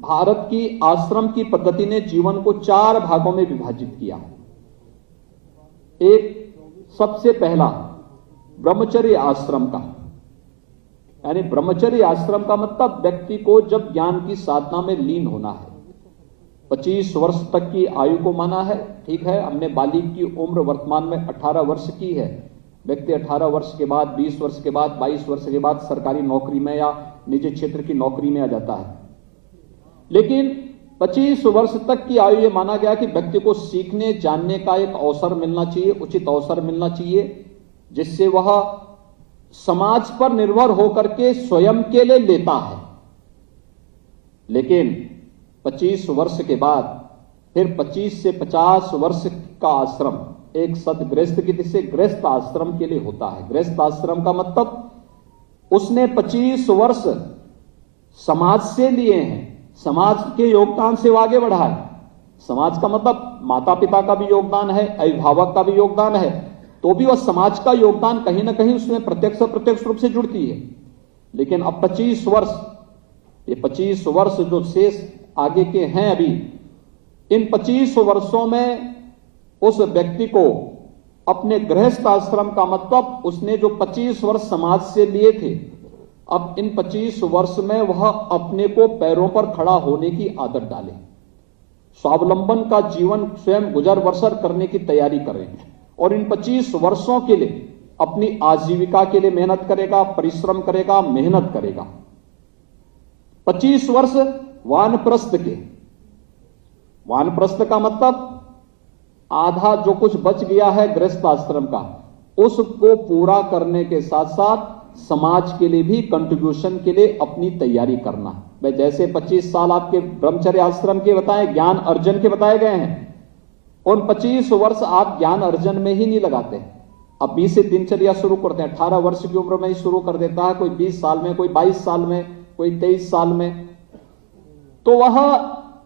भारत की आश्रम की पद्धति ने जीवन को 4 भागों में विभाजित किया। एक, सबसे पहला ब्रह्मचर्य आश्रम का, यानी ब्रह्मचर्य आश्रम का मतलब व्यक्ति को जब ज्ञान की साधना में लीन होना है। 25 वर्ष तक की आयु को माना है, ठीक है। हमने बालिग की उम्र वर्तमान में 18 वर्ष की है। व्यक्ति 18 वर्ष के बाद, 20 वर्ष के बाद, 22 वर्ष के बाद सरकारी नौकरी में या निजी क्षेत्र की नौकरी में आ जाता है। लेकिन 25 वर्ष तक की आयु ये माना गया कि व्यक्ति को सीखने जानने का एक अवसर मिलना चाहिए, उचित अवसर मिलना चाहिए, जिससे वह समाज पर निर्भर होकर के स्वयं के लिए लेता है। लेकिन 25 वर्ष के बाद फिर 25 से 50 वर्ष का आश्रम एक सदगृहस्थ की से गृहस्थ आश्रम के लिए होता है। गृहस्थ आश्रम का मतलब उसने 25 वर्ष समाज से लिए हैं, समाज के योगदान से वो आगे बढ़ा है। समाज का मतलब माता पिता का भी योगदान है, अभिभावक का भी योगदान है, तो भी वह समाज का योगदान कहीं ना कहीं उसमें प्रत्यक्ष अप्रत्यक्ष रूप से जुड़ती है। लेकिन अब 25 वर्ष, ये 25 वर्ष जो शेष आगे के हैं अभी, इन 25 वर्षों में उस व्यक्ति को अपने गृहस्थ आश्रम का मतलब उसने जो 25 वर्ष समाज से लिए थे, अब इन 25 वर्ष में वह अपने को पैरों पर खड़ा होने की आदत डाले, स्वावलंबन का जीवन स्वयं गुजर बसर करने की तैयारी करें और इन 25 वर्षों के लिए अपनी आजीविका के लिए मेहनत करेगा, परिश्रम करेगा, मेहनत करेगा। 25 वर्ष वानप्रस्थ के, वानप्रस्थ का मतलब आधा जो कुछ बच गया है गृहस्थ आश्रम का, उसको पूरा करने के साथ साथ समाज के लिए भी कंट्रीब्यूशन के लिए अपनी तैयारी करना। भाई जैसे 25 साल आपके ब्रह्मचर्य आश्रम के बताए, ज्ञान अर्जन के बताए गए हैं, उन 25 वर्ष आप ज्ञान अर्जन में ही नहीं लगाते। अब 20 से दिनचर्या शुरू करते हैं, 18 वर्ष की उम्र में ही शुरू कर देता है, कोई 20 साल में, कोई 22 साल में, कोई 23 साल में, तो वह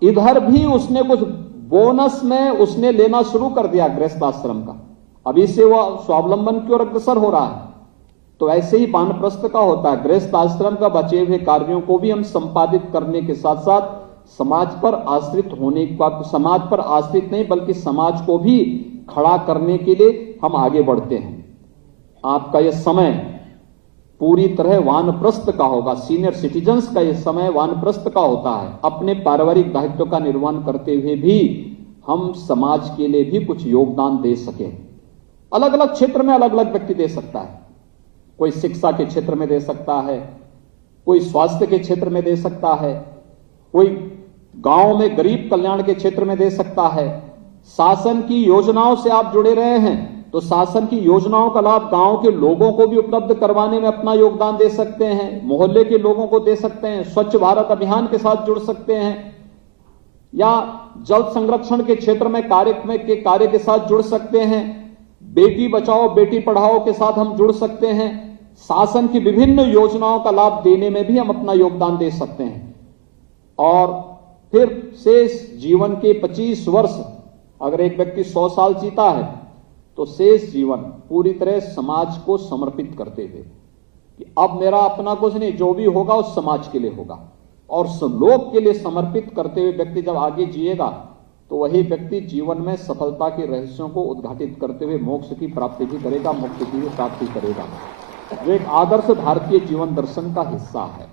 इधर भी उसने कुछ बोनस में उसने लेना शुरू कर दिया गृहस्थ आश्रम का। अभी से वह स्वावलंबन की ओर अग्रसर हो रहा है। तो ऐसे ही वानप्रस्थ का होता है, गृहस्थ आश्रम का बचे हुए कार्यों को भी हम संपादित करने के साथ साथ समाज पर आश्रित होने का, समाज पर आश्रित नहीं बल्कि समाज को भी खड़ा करने के लिए हम आगे बढ़ते हैं। आपका यह समय पूरी तरह वानप्रस्थ का होगा, सीनियर सिटीजन्स का यह समय वानप्रस्थ का होता है। अपने पारिवारिक दायित्व का निर्वहन करते हुए भी हम समाज के लिए भी कुछ योगदान दे सके। अलग अलग क्षेत्र में अलग अलग व्यक्ति दे सकता है, कोई शिक्षा के क्षेत्र में दे सकता है, कोई स्वास्थ्य के क्षेत्र में दे सकता है, कोई गांव में गरीब कल्याण के क्षेत्र में दे सकता है। शासन की योजनाओं से आप जुड़े रहे हैं तो शासन की योजनाओं का लाभ गांव के लोगों को भी उपलब्ध करवाने में अपना योगदान दे सकते हैं, मोहल्ले के लोगों को दे सकते हैं, स्वच्छ भारत अभियान के साथ जुड़ सकते हैं, या जल संरक्षण के क्षेत्र में कार्य के साथ जुड़ सकते हैं, बेटी बचाओ बेटी पढ़ाओ के साथ हम जुड़ सकते हैं। शासन की विभिन्न योजनाओं का लाभ देने में भी हम अपना योगदान दे सकते हैं। और फिर शेष जीवन के 25 वर्ष, अगर एक व्यक्ति 100 साल जीता है तो शेष जीवन पूरी तरह समाज को समर्पित करते हुए कि अब मेरा अपना कुछ नहीं, जो भी होगा उस समाज के लिए होगा, और लोक के लिए समर्पित करते हुए व्यक्ति जब आगे जिएगा तो वही व्यक्ति जीवन में सफलता के रहस्यों को उद्घाटित करते हुए मोक्ष की प्राप्ति भी करेगा, मुक्ति की भी प्राप्ति करेगा, जो एक आदर्श भारतीय जीवन दर्शन का हिस्सा है।